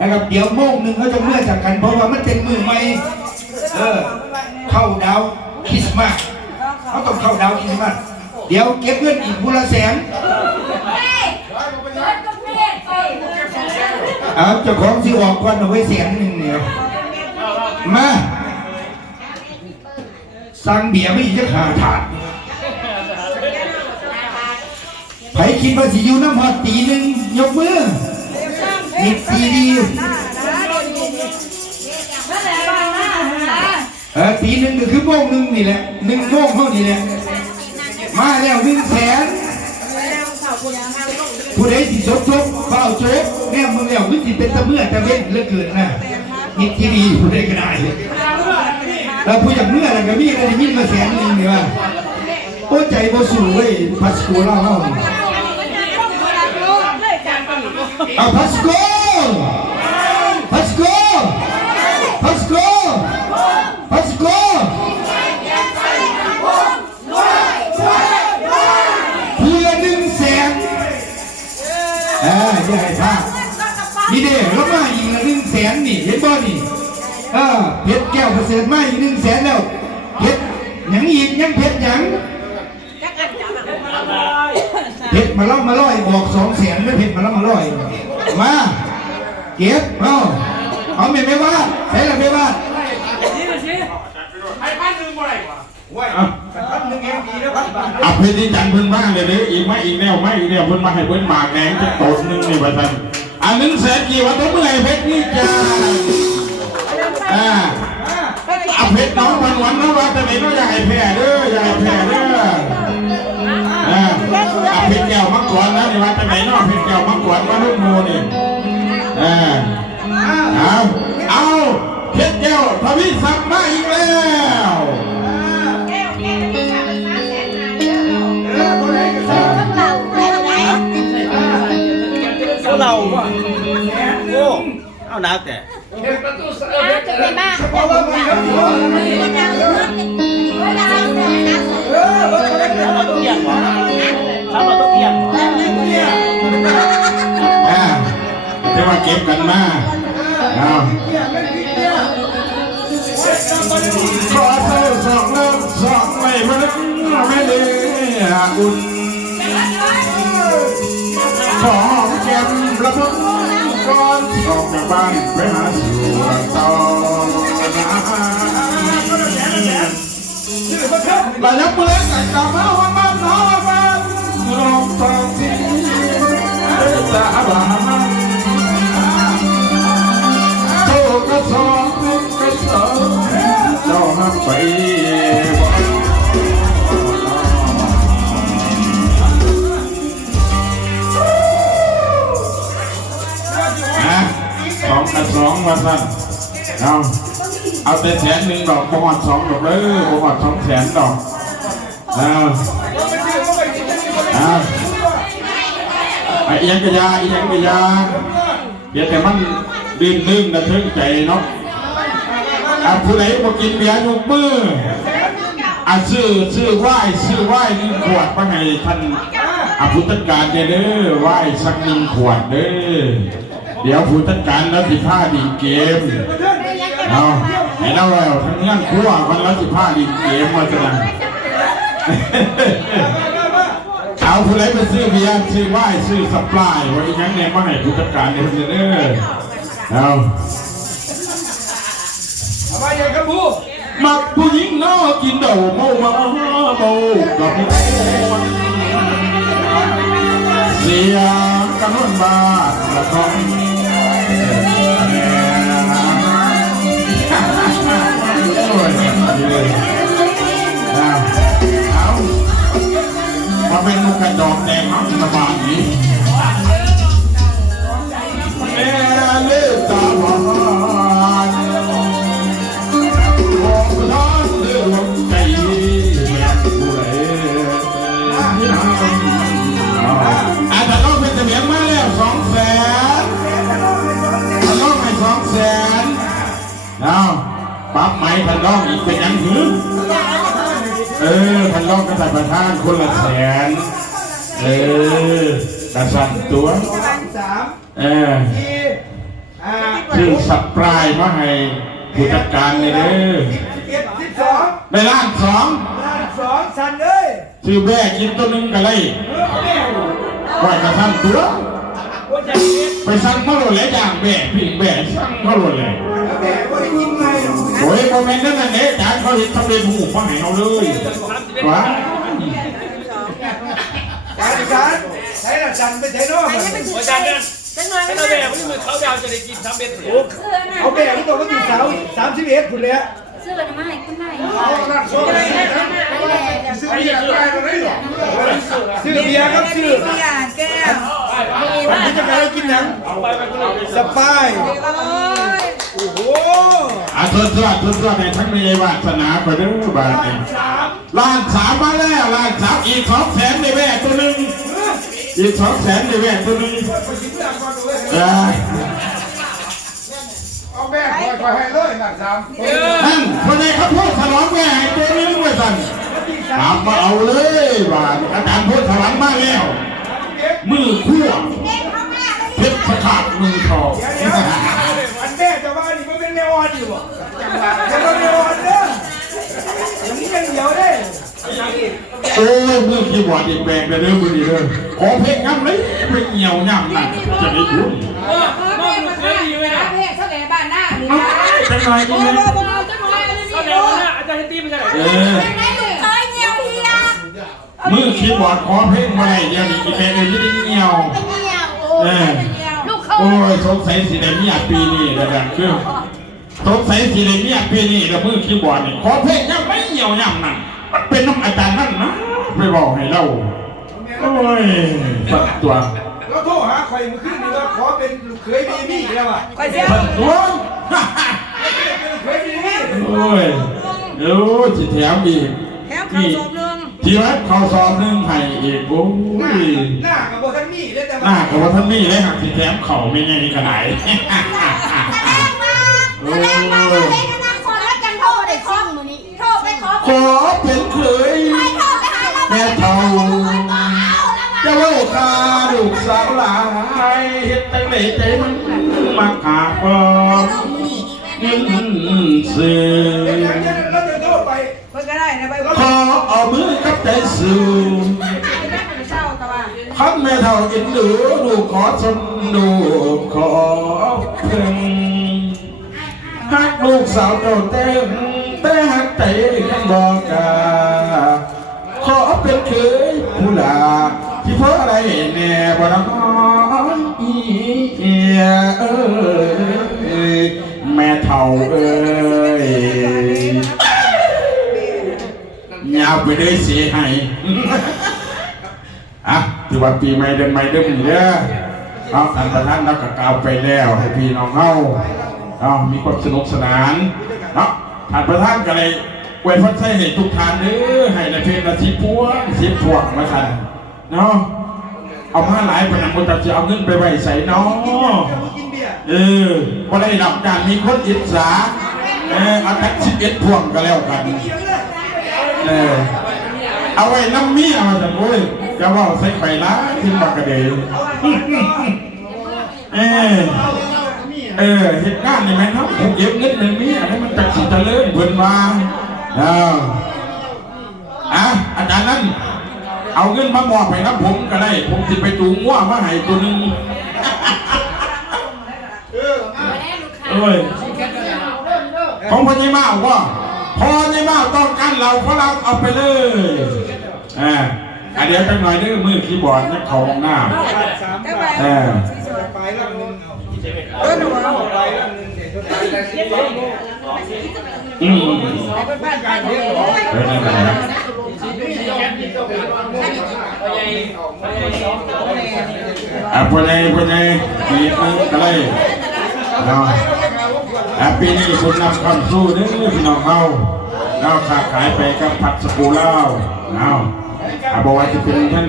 นะครับเดี๋ยวโมงหนึ่งเขาจะเมื่อจากกันเพราะว่ามันเป็นมือใหม่เข้าดาวคริสต์มาสเขาต้องเข้าดาวคริสต์มาสเดี๋ยวเก็บเงินอีกบุละแสนเจ้าของที่ออกก่อนเอาไว้100,000เนี่ยมาสั่งเบียร์ไม่อีกจะขาดถาดไผคิดว่าสิอยู่น้ำหอดตีหนึ่งยกมือมีตีดีตีหนึ่งก็คือโมงหนึ่งนี่แหละ1 โมงเท่านี้แหละมาแล้ว100,000ผู้ใดสิจบเฝ้าจบแม่มึงแล้ววิจิเป็นตะเมื่อตะเว้นเลือเกินนะมีทีดีผู้ใดก็ได้แล้วผู้อยากเมื่ออะไรก็มีอะไรยิ่งมา100,000เนี่ยว่าโอ้ใจโบสูเว้ยพัสโกเล่าเอาพัสโกพัสโกพัสโกพัสโกเพื่อ100,000ใหญ่ท่านี่เด้แล้วมาอีกละ100,000นี่เห็นบ่นี่เพชรแก้วเกษตรมาอีก100,000แล้วเพชรยังอีกยังเพชรยังเพชรมาล่ำมาล่อยบอก200,000ไม่เพชรมาล่ำมาล่อยมาเก็บเอาไม่ว่าใช่หรือไม่ว่าให้1,000บ่ได้กว่าว้ย1,000เองดีแล้วครับเพชรที่จันเพิ่นบ้างเลยอีกไม่อีกแนวไม่อีกแนวเพิ่นมาให้เพิ่นหมากแดงจะโตนึงนี่ว่าท่าน100,000กี่วันต้องเมื่อยเพชรนี่จ้าเพชรน้องวันนะว่าแต่ไหนก็อย่าให้แพ้เด้ออย่าให้แพ้เด้อเพชรแก้วมังกรนะนี่ว่าแต่ไหนเนาะเพชรแก้วมังกรว่าลูกโมนี่เอาเพชรแก้วทวีศักดิ์มาอีกแล้วเราโอ้เอาหนักแต่จะเป็นบ้าจะเป็นบ้าเราต้องเปลี่ยนหรอเราต้องเปลี่ยนจะมาเก็บกันมาขอเธอ2 ไม่มาไม่เลยอุ่นขอแก้มระเบิดก่อนออกจากบ้านไปหาสวนต่อหลายนักเล่นกันกลับมาวันบ้านน้องบ้านร้องตองสิจะอาบานโตก็สองก็สองเจ้ามาไป2 ว่าท่านเอาแต่100,000ดอกประมาณ2 ดอกเลยประมาณ200,000 ดอกอีกยาเดี๋ยวแต่มันดื่มนะถึงใจเนาะผู้ใดมากินเบียร์ยกมือซื้อไหว้1 ขวดมาให้ท่านผู้จัดการเด้อไหว้สัก1 ขวดเด้อเดี๋ยวผู้จัดการแล้ว15 ดีเกมให้เราทั้งงานคั่ววันละ15 ดีเกมมาจะนั่งเอาผู้ใดไปซื้อเบียร์ซื้อไหว้ซื้อสปายไว้อีกอย่างเนี่ยมาให้ผู้จัดการเด้ออะไรอย่างกันผู้มักผู้หญิงน้อกินเดาเมากับเสียงกันนนบ้านละครมาเป็นลูกกระจอกแดงมันสบายดีเลือดตาหวานบอกท่านเลือดใจผู้ใดแต่น้องเป็นเสมียงมาแล้ว200,000น้องให้200,000ปั๊บไหมท่านน้องอีกเป็นยังหือท่านน้องก็ใส่ประธานคนละ100,000กระสั่นตัว 3 4 ชื่อสับปลายมาให้ผู้จัดการเลยเด้อ 11 12 ได้ล้านสอง 2สันเอ้ย ชื่อแบ่กินตัวหนึงกันเลยไหวกระทั่งตัวไปสั่งมาโหลดแล้วอย่างแบ่ผิงแบ่สั่งมาโหลดเลย แม่บ่ได้ยินไง โอ้ยโมเมนต์นั้นเนี่ยจานเขาเห็นทำเป็นหูมาให้เราเลยว้า การใช้ละสันไปใช้น้อง อาจารย์เนี่ยให้เราแบบนี้มือเขาดาวจะได้กินทำเป็นถูก เอาแม่ที่ตัวก็อยู่เสา31พุ่นแล้ว เสื้อมาให้ขึ้นให้ ซื้อเบียร์ครับซื้อ แก้ว วันนี้จะไปกินหยังสปายโอ้โห ทดสอบในทั้งในวาสนาไปเด้อบาทเองล้านสามมาแล้วล้านสามอีก200,000ในแว่ตัวหนึ่งอีก200,000ในแว่ตัวหนึ่ง เอาแม่คอยให้เลยหนัก3 นั่นคนในเขาพูดฉลองแว่ตัวหนึ่งไว้สั่นถามมาเอาเลยบาทอาจารย์พูดฉลองมาแล้วมือคู่เพชรสกัดมือทอง อันแม่จะว่านี่มันเป็นเลออนอยู่บ่จะเป็นเลออนเด้ออย่างนี้ยังเดียวได้ โอ้ยมือคีย์บอร์ดอีกแบงไปเด้อมือดีเด้อขอเพลงงั้นเลยไปเหี่ยวย่ำนั่นจะได้คุ้น มองเคยดีไหมนะ เพศเท่าไหร่บ้านหน้านี่ จังไรดีไหม ก็เดี๋ยวนะอาจารย์ให้ตีมันจะไหน ได้ลูกเคยเหี่ยวเหี่ยว มือคีย์บอร์ดขอเพลงมาเลยเดี๋ยวนี้อีแบงเลยไม่ได้เหี่ยว ลูกเขา โอ้ยสงสัยสิได้เมียปีนี้แล้วกันคือสงสัยสิได้เมียปีนี้แล้วมือคีย์บอร์ดนี่ขอเพลงยังไม่เหี่ยวย่ำนั่นมันเป็นน้ำอาจารย์นั่นนะไปบอกให้เราโอ้ยสัตว์ตัว เราโทรหาใครมาขึ้นนี่ว่าขอเป็นลูกเขยมีมี่แล้วอ่ะ คอยเสีย สัตว์ตัว เคยมีมี่ โอ้ยเดี๋ยวจิแถมอีก แถมข้าวสอบนึง ทีวัดเขาสอบหนึ่งให้อีกโอ้ย หน้ากับโบทันมี่ได้แต่ หน้ากับว่าท่านนี่เลยหักทีแถมเขาไม่ไงขนาด แสดงมาเล่นอนาคตแล้วจังโทษได้ข้องมือนี้โทษไปขอ ขอเป็นเคย ไปโทษไปหาเรา แม่เท่าจะว่าคาลูกสาวหลายเฮ็ดตั้งแต่ใจมันมาขาดบอเงินซื้อ เราจะโทษไป เพิ่นก็ได้นะไป ขอเอามือกับใจสูง เช่าตะวัน คันแม่เท่าอินดูลูกขอชมดูขอเพิ่งฮักลูกสาวเจ้าเต้งแต่ฮักใจกันบอกกาขอเป็นเคยผู้หลาที่เพราะอะไรแน่บ่น้อยแม่เท่าเอ้ยยาวไปเลยเสียให้อ่ะถือว่าปีใหม่เดือนใหม่เดือนนี้เด้อเอาท่านประธานนักกล่าวไปแล้วให้พี่น้องเฮามีความสนุกสนานเนาะท่านประธานก็เลยอวยพรให้ทุกท่านเด้อให้ในเพลงละ10 พวงมาสั่นเนาะเอามาหลายปนังคนตัดจะเอาเงินไปไว้ใส่เนาะพอได้รับการมีคนอิจฉาเอาทั้ง11 พวงก็แล้วกันเอาไว้น้ำเมียมาจากโอ้ยจะว่าใส่ไข่ล้าขึ้นมากระเดยเหตุการณ์นี่ไหมครับผมเก็บเงินในเมียให้มันจักสิจะเลิ่มเพิ่นมาอาจารย์นั้นเอาเงินมามอบให้นะผมก็ได้ผมสิไปจูงงัวมาให้ตัวนึงของพ่อใหญ่มาว่าพ่อใหญ่มาต้องการเราเพราะเราเอาไปเลยเดี๋ยวจังหน่อยเด้อมือคีย์บอร์ดนักเขาห้องหน้าไปแล้วนึงเอา หนูเอา ไปแล้วนึงเดี๋ยวไปแต่สิ เป็นบ้านกันเยอะ พอใหญ่ปีนึงก็เลยปีนี้คุณนำความสู้เด้อพี่น้องเขาค้าขายไปกับผัดสกูเล่าบอกว่าจะเป็นท่าน